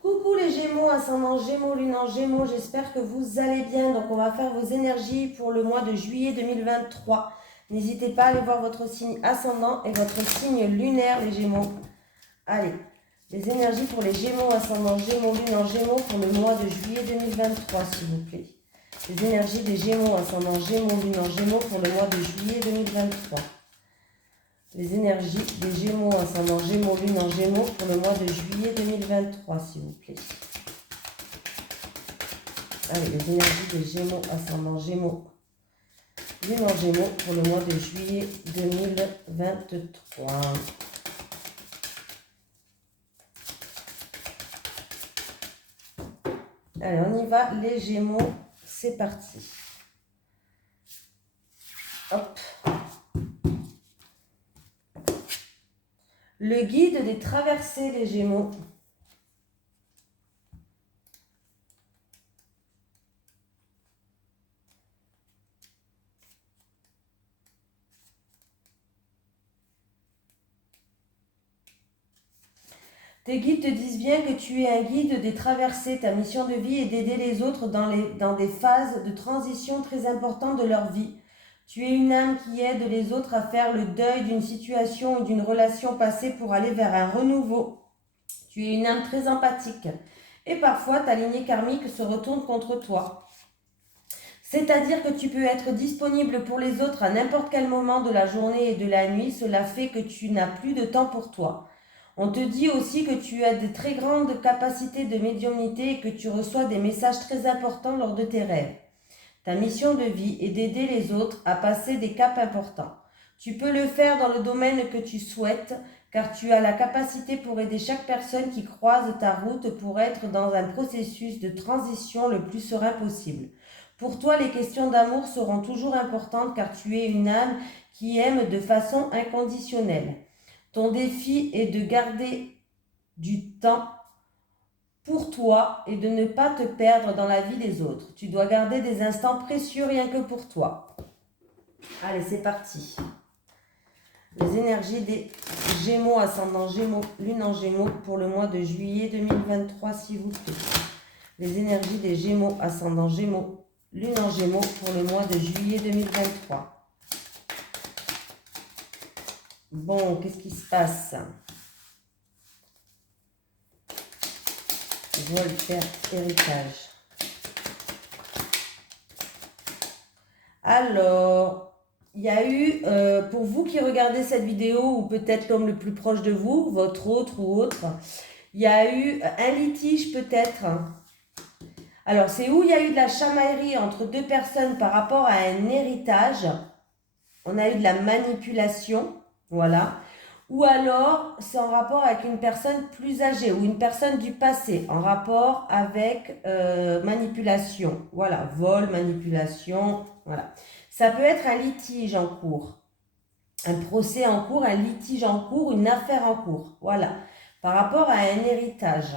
Coucou les Gémeaux, ascendant Gémeaux, lune en Gémeaux, j'espère que vous allez bien. Donc on va faire vos énergies pour le mois de juillet 2023. N'hésitez pas à aller voir votre signe ascendant et votre signe lunaire les Gémeaux. Allez, les énergies pour les Gémeaux, ascendant Gémeaux, lune en Gémeaux pour le mois de juillet 2023 s'il vous plaît. Les énergies des Gémeaux, ascendant Gémeaux, lune en Gémeaux pour le mois de juillet 2023. Les énergies des Gémeaux, ascendant Gémeaux, lune en Gémeaux pour le mois de juillet 2023, s'il vous plaît. Allez, les énergies des Gémeaux, ascendant Gémeaux, lune en Gémeaux pour le mois de juillet 2023. Allez, on y va, les Gémeaux, c'est parti. Hop. Le guide des traversées, les Gémeaux. Tes guides te disent bien que tu es un guide des traversées. Ta mission de vie est d'aider les autres dans des phases de transition très importantes de leur vie. Tu es une âme qui aide les autres à faire le deuil d'une situation ou d'une relation passée pour aller vers un renouveau. Tu es une âme très empathique. Et parfois, ta lignée karmique se retourne contre toi. C'est-à-dire que tu peux être disponible pour les autres à n'importe quel moment de la journée et de la nuit. Cela fait que tu n'as plus de temps pour toi. On te dit aussi que tu as de très grandes capacités de médiumnité et que tu reçois des messages très importants lors de tes rêves. Ta mission de vie est d'aider les autres à passer des caps importants. Tu peux le faire dans le domaine que tu souhaites, car tu as la capacité pour aider chaque personne qui croise ta route pour être dans un processus de transition le plus serein possible. Pour toi, les questions d'amour seront toujours importantes car tu es une âme qui aime de façon inconditionnelle. Ton défi est de garder du temps pour toi et de ne pas te perdre dans la vie des autres. Tu dois garder des instants précieux rien que pour toi. Allez, c'est parti. Les énergies des Gémeaux, ascendant Gémeaux, lune en Gémeaux pour le mois de juillet 2023, s'il vous plaît. Les énergies des Gémeaux, ascendant Gémeaux, lune en Gémeaux pour le mois de juillet 2023. Bon, qu'est-ce qui se passe? Vol, perte, héritage. Alors, il y a eu, pour vous qui regardez cette vidéo, ou peut-être l'homme le plus proche de vous, votre autre ou autre, il y a eu un litige peut-être. Alors, c'est où il y a eu de la chamaillerie entre deux personnes par rapport à un héritage. On a eu de la manipulation, voilà. Ou alors, c'est en rapport avec une personne plus âgée ou une personne du passé, en rapport avec manipulation. Voilà, vol, manipulation, voilà. Ça peut être un litige en cours, un procès en cours, un litige en cours, une affaire en cours, voilà. Par rapport à un héritage.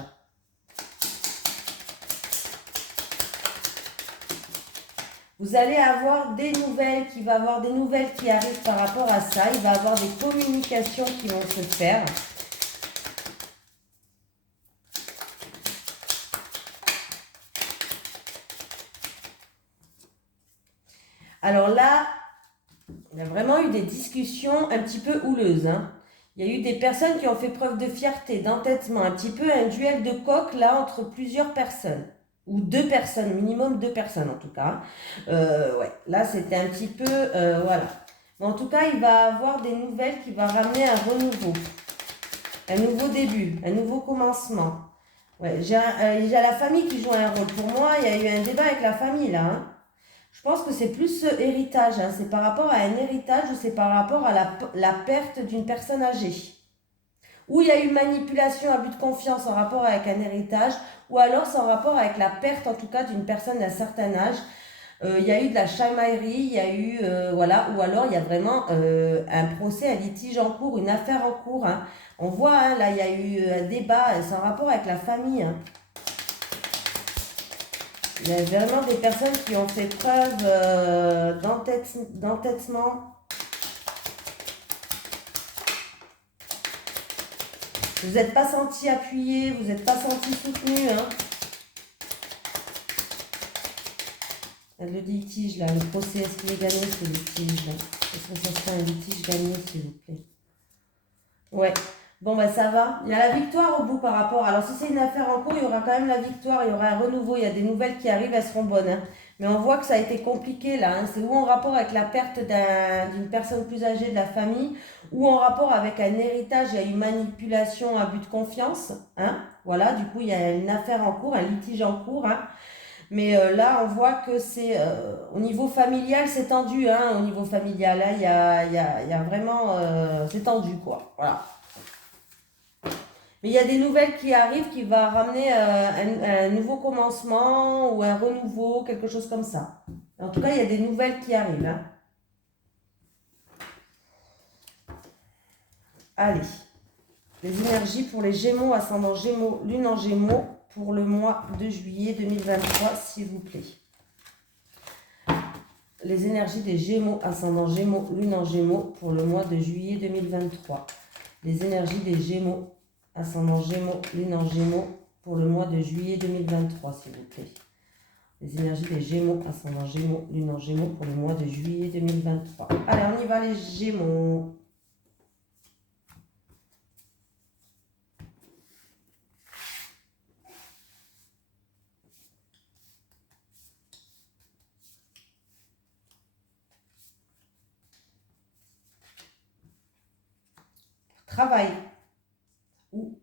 Vous allez avoir des nouvelles, il va y avoir des nouvelles qui arrivent par rapport à ça. Il va y avoir des communications qui vont se faire. Alors là, il y a vraiment eu des discussions un petit peu houleuses. Il y a eu des personnes qui ont fait preuve de fierté, d'entêtement, un petit peu un duel de coq là entre plusieurs personnes. Ou deux personnes, minimum deux personnes en tout cas. Ouais, là c'était un petit peu, voilà. Mais en tout cas, il va avoir des nouvelles qui vont ramener un renouveau. Un nouveau début, un nouveau commencement. Ouais, j'ai la famille qui joue un rôle. Pour moi, il y a eu un débat avec la famille là. Je pense que c'est plus héritage. C'est par rapport à un héritage ou c'est par rapport à la perte d'une personne âgée. Ou il y a eu manipulation, abus de confiance en rapport avec un héritage, ou alors c'est en rapport avec la perte en tout cas d'une personne d'un certain âge. Il y a eu de la chamaillerie, il y a eu, voilà, ou alors il y a vraiment un procès, un litige en cours, une affaire en cours. On voit, là, il y a eu un débat, c'est en rapport avec la famille. Il y a vraiment des personnes qui ont fait preuve d'entêtement. Vous n'êtes pas senti appuyé, vous n'êtes pas senti soutenu. Hein. Le litige, là, le procès, est-ce qu'il est gagné, ce litige, là? Est-ce que ça sera un litige gagné, s'il vous plaît? Ouais. Bon, bah ça va. Il y a la victoire au bout par rapport. Alors, si c'est une affaire en cours, il y aura quand même la victoire, il y aura un renouveau, il y a des nouvelles qui arrivent, elles seront bonnes. Hein. Mais on voit que ça a été compliqué, là. Hein. C'est ou en rapport avec la perte d'une personne plus âgée de la famille, ou en rapport avec un héritage, il y a une manipulation, un but de confiance. Hein. Voilà, du coup, il y a une affaire en cours, un litige en cours. Hein. Mais là, on voit que c'est au niveau familial, c'est tendu. Hein, au niveau familial, là, il y a vraiment... c'est tendu, quoi. Voilà. Mais il y a des nouvelles qui arrivent qui va ramener un nouveau commencement ou un renouveau, quelque chose comme ça. En tout cas, il y a des nouvelles qui arrivent. Hein. Allez. Les énergies pour les Gémeaux, ascendant Gémeaux, Lune en Gémeaux, pour le mois de juillet 2023, s'il vous plaît. Les énergies des Gémeaux, ascendant Gémeaux, Lune en Gémeaux, pour le mois de juillet 2023. Les énergies des Gémeaux, ascendant Gémeaux, Lune en Gémeaux, pour le mois de juillet 2023, s'il vous plaît. Les énergies des Gémeaux, ascendant Gémeaux, Lune en Gémeaux, pour le mois de juillet 2023. Allez, on y va les Gémeaux. Travail. Ou.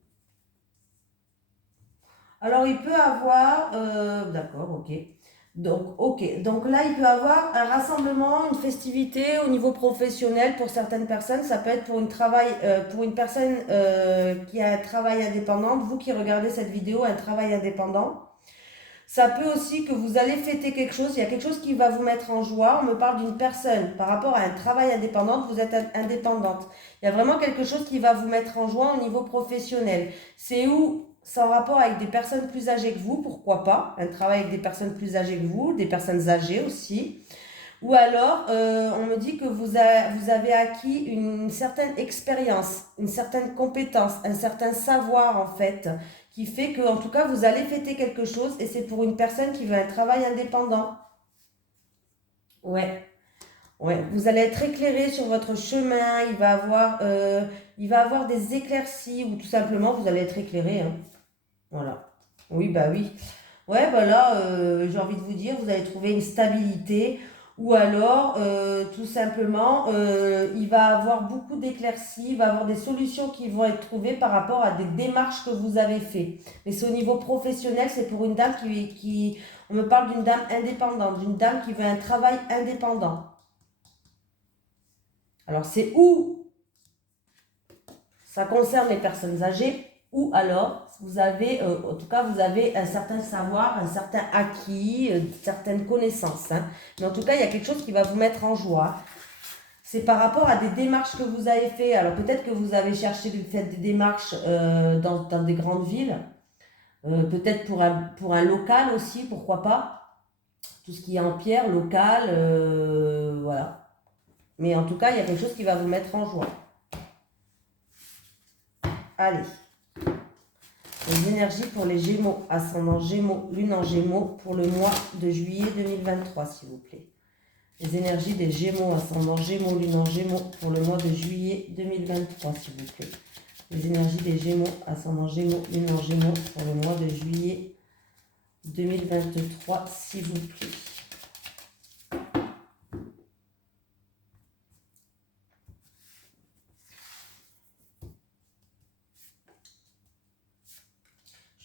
Alors, il peut avoir... D'accord, ok. Donc, ok. Donc là, il peut avoir un rassemblement, une festivité au niveau professionnel pour certaines personnes. Ça peut être pour pour une personne qui a un travail indépendant. Vous qui regardez cette vidéo, un travail indépendant. Ça peut aussi que vous allez fêter quelque chose. Il y a quelque chose qui va vous mettre en joie. On me parle d'une personne par rapport à un travail indépendant. Vous êtes indépendante. Il y a vraiment quelque chose qui va vous mettre en joie au niveau professionnel. C'est où c'est en rapport avec des personnes plus âgées que vous, pourquoi pas, un travail avec des personnes plus âgées que vous, des personnes âgées aussi. Ou alors, on me dit que vous avez acquis une certaine expérience, une certaine compétence, un certain savoir en fait, qui fait que, en tout cas, vous allez fêter quelque chose et c'est pour une personne qui veut un travail indépendant. Ouais. Ouais, vous allez être éclairé sur votre chemin, il va avoir des éclaircies ou tout simplement vous allez être éclairé. Hein. Voilà. Oui, bah oui. Ouais, bah là, j'ai envie de vous dire, vous allez trouver une stabilité ou alors, tout simplement, il va avoir beaucoup d'éclaircies, il va avoir des solutions qui vont être trouvées par rapport à des démarches que vous avez fait. Mais c'est au niveau professionnel, c'est pour une dame on me parle d'une dame indépendante, d'une dame qui veut un travail indépendant. Alors, c'est où ça concerne les personnes âgées ou alors vous avez, en tout cas, vous avez un certain savoir, un certain acquis, certaines connaissances. Hein. Mais en tout cas, il y a quelque chose qui va vous mettre en joie. C'est par rapport à des démarches que vous avez faites. Alors, peut-être que vous avez cherché de faire des démarches dans des grandes villes. Peut-être pour un local aussi, pourquoi pas. Tout ce qui est en pierre, local, voilà. Mais en tout cas, il y a quelque chose qui va vous mettre en joie. Allez. Les énergies pour les Gémeaux, ascendant Gémeaux, Lune en Gémeaux, pour le mois de juillet 2023, s'il vous plaît. Les énergies des Gémeaux, ascendant Gémeaux, Lune en Gémeaux, pour le mois de juillet 2023, s'il vous plaît. Les énergies des Gémeaux, ascendant Gémeaux, Lune en Gémeaux, pour le mois de juillet 2023, s'il vous plaît.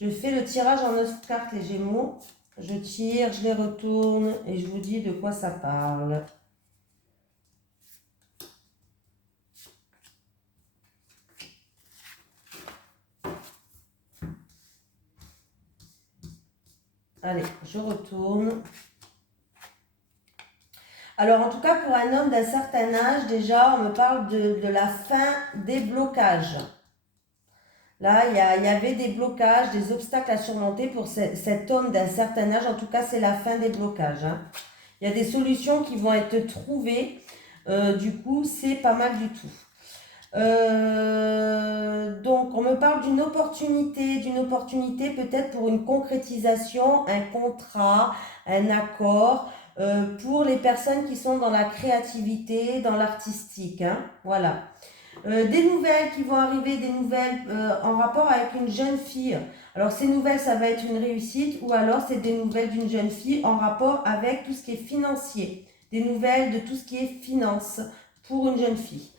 Je fais le tirage en 9 cartes, les Gémeaux. Je tire, je les retourne et je vous dis de quoi ça parle. Allez, je retourne. Alors, en tout cas, pour un homme d'un certain âge, déjà, on me parle de la fin des blocages. Là, il y avait des blocages, des obstacles à surmonter pour cet homme d'un certain âge. En tout cas, c'est la fin des blocages. Hein. Il y a des solutions qui vont être trouvées. Du coup, c'est pas mal du tout. Donc, on me parle d'une opportunité peut-être pour une concrétisation, un contrat, un accord, pour les personnes qui sont dans la créativité, dans l'artistique, hein, voilà. Des nouvelles qui vont arriver, des nouvelles en rapport avec une jeune fille. Alors ces nouvelles, ça va être une réussite ou alors c'est des nouvelles d'une jeune fille en rapport avec tout ce qui est financier. Des nouvelles de tout ce qui est finance pour une jeune fille.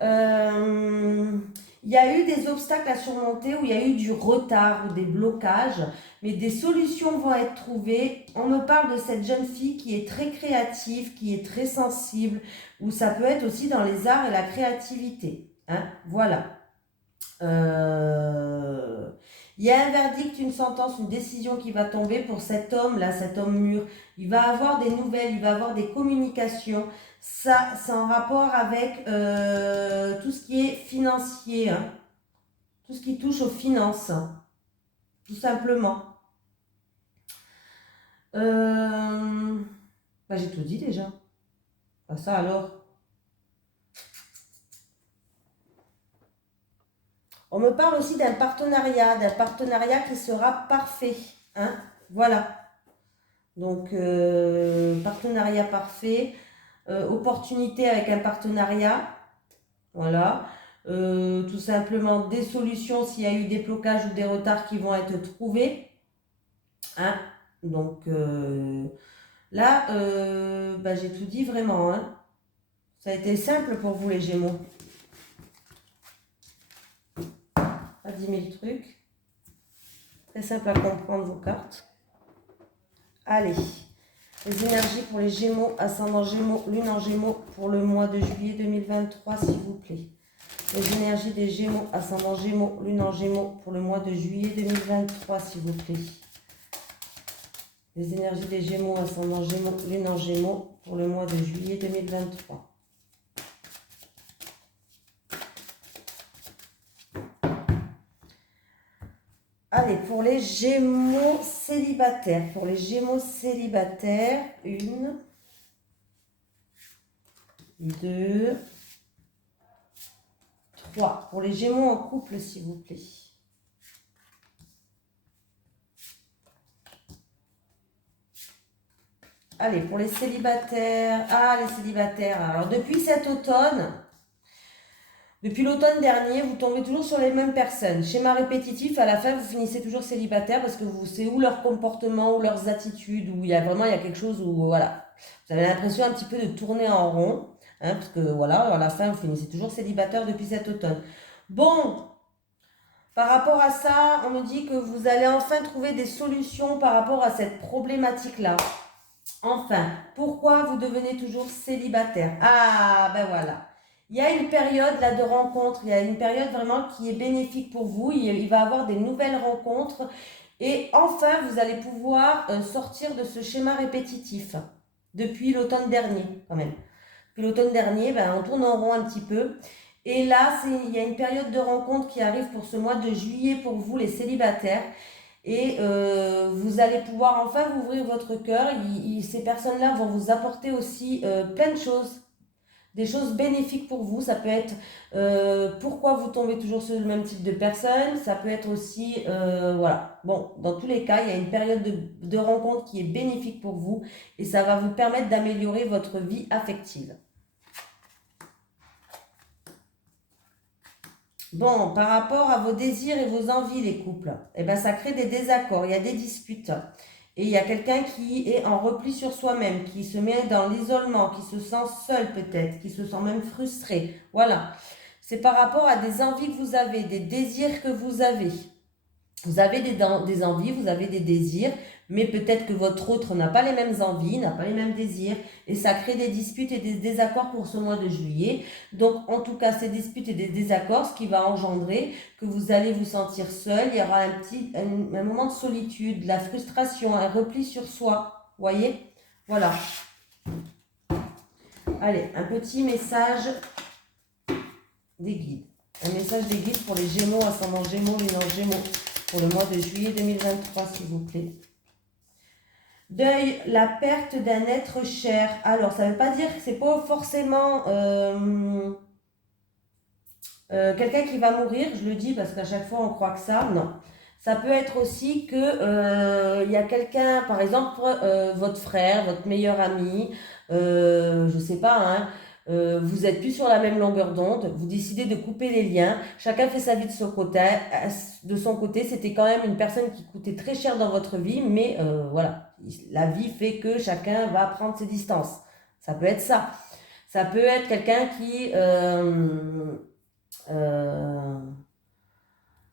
Il y a eu des obstacles à surmonter où il y a eu du retard ou des blocages, mais des solutions vont être trouvées. On me parle de cette jeune fille qui est très créative, qui est très sensible, ou ça peut être aussi dans les arts et la créativité. Hein, voilà. Il y a un verdict, une sentence, une décision qui va tomber pour cet homme-là, cet homme mûr. Il va avoir des nouvelles, il va avoir des communications. Ça, c'est en rapport avec tout ce qui est financier, hein. Tout ce qui touche aux finances, tout simplement. J'ai tout dit déjà. Bah, ça alors. On me parle aussi d'un partenariat qui sera parfait. Hein, voilà. Donc, partenariat parfait, opportunité avec un partenariat, voilà. Tout simplement des solutions s'il y a eu des blocages ou des retards qui vont être trouvés. Hein. Donc, là, j'ai tout dit vraiment. Hein. Ça a été simple pour vous les Gémeaux. Pas 10 000 trucs. Très simple à comprendre vos cartes. Allez, les énergies pour les Gémeaux, ascendant Gémeaux, lune en Gémeaux pour le mois de juillet 2023, s'il vous plaît. Les énergies des Gémeaux, ascendant Gémeaux, lune en Gémeaux pour le mois de juillet 2023, s'il vous plaît. Les énergies des Gémeaux, ascendant Gémeaux, lune en Gémeaux pour le mois de juillet 2023. Allez, pour les Gémeaux célibataires. Pour les Gémeaux célibataires, 1, 2, 3. Pour les Gémeaux en couple, s'il vous plaît. Allez, pour les célibataires. Ah, les célibataires. Alors, depuis cet automne, depuis l'automne dernier, vous tombez toujours sur les mêmes personnes. Schéma répétitif, à la fin, vous finissez toujours célibataire parce que c'est ou leur comportement ou leurs attitudes, ou il y a quelque chose où, voilà. Vous avez l'impression un petit peu de tourner en rond, hein, parce que, voilà, à la fin, vous finissez toujours célibataire depuis cet automne. Bon, par rapport à ça, on me dit que vous allez enfin trouver des solutions par rapport à cette problématique-là. Enfin, pourquoi vous devenez toujours célibataire? Ah, ben voilà. Il y a une période là de rencontre, il y a une période vraiment qui est bénéfique pour vous. Il va y avoir des nouvelles rencontres et enfin vous allez pouvoir sortir de ce schéma répétitif depuis l'automne dernier quand même. Depuis l'automne dernier, on tourne en rond un petit peu. Et là, il y a une période de rencontre qui arrive pour ce mois de juillet pour vous les célibataires. Et vous allez pouvoir enfin vous ouvrir votre cœur. Ces personnes-là vont vous apporter aussi plein de choses, des choses bénéfiques pour vous. Ça peut être pourquoi vous tombez toujours sur le même type de personne. Ça peut être aussi, voilà. Bon, dans tous les cas, il y a une période de rencontre qui est bénéfique pour vous et ça va vous permettre d'améliorer votre vie affective. Bon, par rapport à vos désirs et vos envies, les couples, ça crée des désaccords, il y a des disputes. Et il y a quelqu'un qui est en repli sur soi-même, qui se met dans l'isolement, qui se sent seul peut-être, qui se sent même frustré. Voilà. C'est par rapport à des envies que vous avez, des désirs que vous avez. Vous avez des envies, vous avez des désirs, mais peut-être que votre autre n'a pas les mêmes envies, n'a pas les mêmes désirs, et ça crée des disputes et des désaccords pour ce mois de juillet. Donc, en tout cas, ces disputes et des désaccords, ce qui va engendrer que vous allez vous sentir seul, il y aura un moment de solitude, de la frustration, un repli sur soi. Voyez? Voilà. Allez, un petit message des guides. Un message des guides pour les Gémeaux, ascendant Gémeaux, lune en Gémeaux, pour le mois de juillet 2023, s'il vous plaît. Deuil, la perte d'un être cher. Alors, ça ne veut pas dire que c'est pas forcément Quelqu'un qui va mourir, je le dis parce qu'à chaque fois on croit que ça, non. Ça peut être aussi que il y a quelqu'un, par exemple votre frère, votre meilleur ami, je sais pas, hein, vous êtes plus sur la même longueur d'onde, vous décidez de couper les liens, chacun fait sa vie de son côté. De son côté, c'était quand même une personne qui coûtait très cher dans votre vie, mais voilà, la vie fait que chacun va prendre ses distances. Ça peut être ça. Ça peut être quelqu'un euh,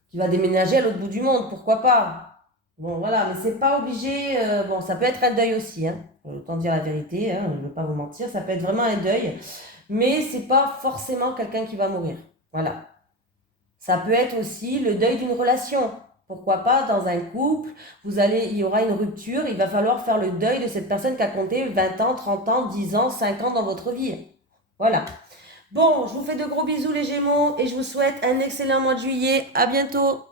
qui va déménager à l'autre bout du monde, pourquoi pas. Bon, voilà, mais c'est pas obligé. Bon, ça peut être un deuil aussi, hein. Autant dire la vérité, hein, je ne veux pas vous mentir, ça peut être vraiment un deuil, mais c'est pas forcément quelqu'un qui va mourir. Voilà. Ça peut être aussi le deuil d'une relation. Pourquoi pas, dans un couple, il y aura une rupture, il va falloir faire le deuil de cette personne qui a compté 20 ans, 30 ans, 10 ans, 5 ans dans votre vie. Voilà. Bon, je vous fais de gros bisous les Gémeaux et je vous souhaite un excellent mois de juillet. À bientôt.